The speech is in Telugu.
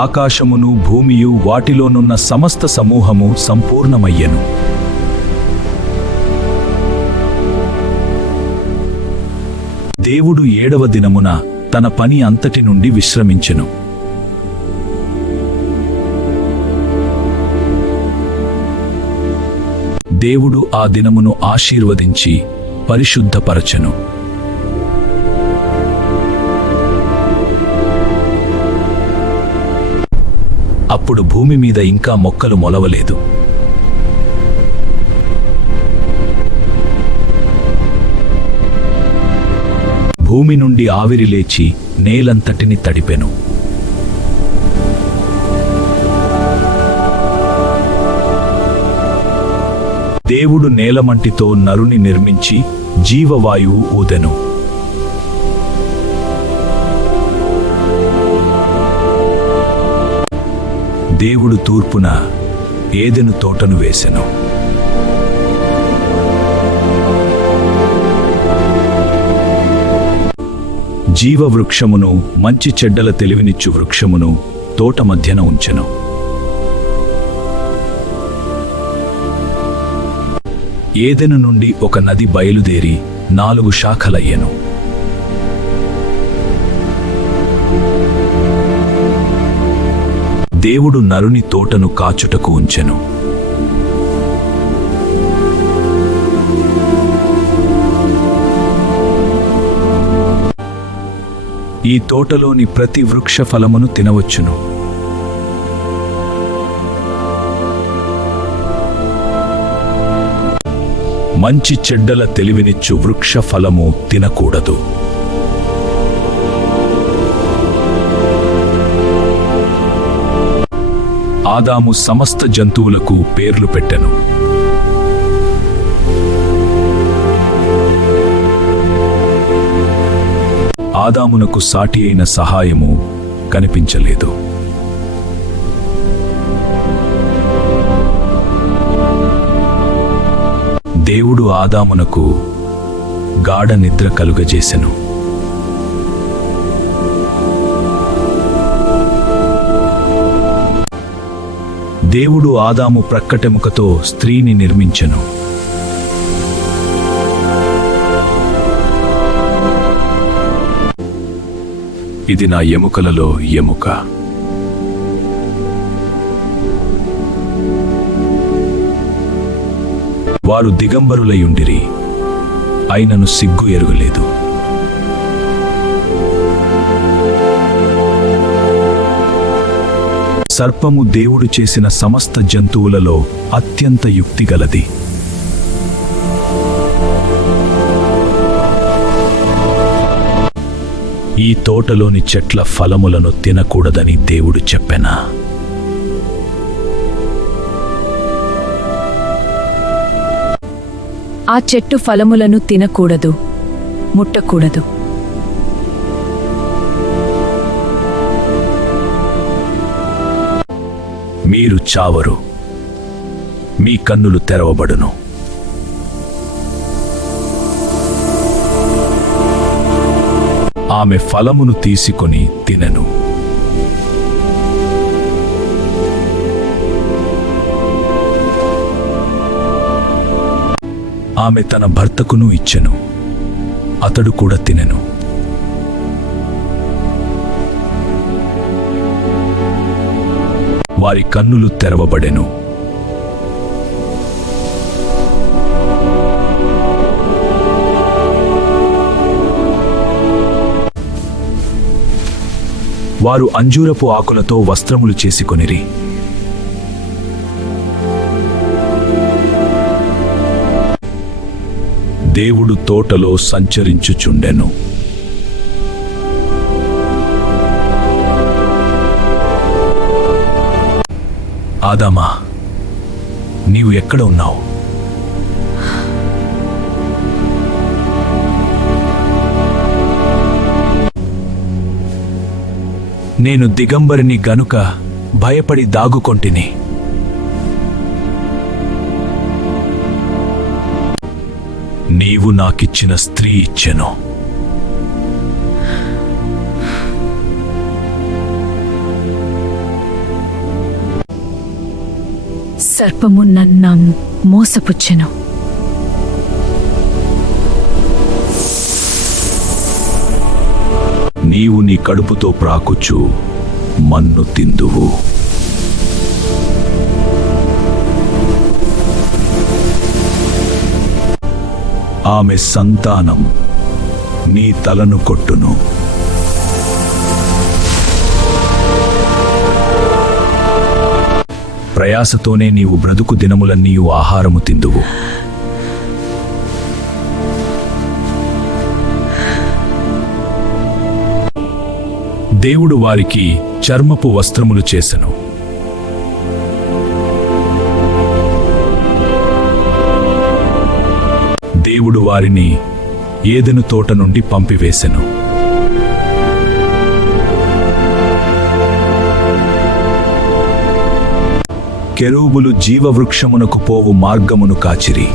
ఆకాశమును భూమియు వాటిలోనున్న సమస్త సమూహము సంపూర్ణమయ్యెను. దేవుడు 7వ దినమున తన పని అంతటి నుండి విశ్రమించెను. దేవుడు ఆ దినమును ఆశీర్వదించి పరిశుద్ధపరచెను. అప్పుడు భూమి మీద ఇంకా మొక్కలు మొలవలేదు. భూమి నుండి ఆవిరి లేచి నేలంతటిని తడిపెను. దేవుడు నేలమంటితో నరుని నిర్మించి జీవవాయువు ఊదెను. దేవుడు తూర్పున ఏదెను తోటను వేసెను. జీవవృక్షమును మంచి చెడ్డల తెలివినిచ్చు వృక్షమును తోట మధ్యన ఉంచెను. ఏదెను నుండి ఒక నది బయలుదేరి 4 శాఖలయ్యెను. దేవుడు నరుని తోటను కాచుటకు ఉంచెను. ఈ తోటలోని ప్రతి వృక్ష ఫలమును తినవచ్చును. మంచి చెడ్డల తెలివినిచ్చు వృక్ష ఫలము తినకూడదు. ఆదాము సమస్త జంతువులకు పేర్లు పెట్టెను. ఆదామునకు సాటి అయిన సహాయము కనిపించలేదు. దేవుడు ఆదామునకు గాఢ నిద్ర కలుగజేసెను. దేవుడు ఆదాము ప్రక్కటెముకతో స్త్రీని నిర్మించెను. ఇది నా ఎముకలలో ఎముక. వారు దిగంబరులయుండిరి, అయినను సిగ్గు ఎరుగలేదు. సర్పము దేవుడు చేసిన సమస్త జంతువులలో అత్యంత యుక్తిగలది. ఈ తోటలోని చెట్ల ఫలములను తినకూడదని దేవుడు చెప్పెనా? ఆ చెట్టు ఫలములను తినకూడదు, ముట్టకూడదు. మీరు చావరు, మీ కన్నులు తెరవబడును. ఆమె ఫలమును తీసుకొని తినెను. ఆమె తన భర్తకును ఇచ్చెను, అతడు కూడా తినెను. వారి కన్నులు తెరవబడెను. వారు అంజూరపు ఆకులతో వస్త్రములు చేసుకొనిరి. దేవుడు తోటలో సంచరించుచుండెను. ఆదామా, నీవు ఎక్కడ ఉన్నావు? నేను దిగంబరిని గనుక భయపడి దాగుకొంటిని. నీవు నాకిచ్చిన స్త్రీ ఇచ్చెను. సర్పము నన్ను మోసపుచ్చెను. నీవు నీ కడుపుతో ప్రాకుచు మన్ను తిందువు. ఆమె సంతానం నీ తలను కొట్టును. ప్రయాసతోనే నీవు బ్రతుకు దినములన్నీయు ఆహారము తిందువు. దేవుడు వారికి చర్మపు వస్త్రములు చేసెను. దేవుడు వారిని ఏదెను తోట నుండి పంపివేసెను. కెరూబులు జీవవృక్షమునకు పోవు మార్గమును కాచిరి.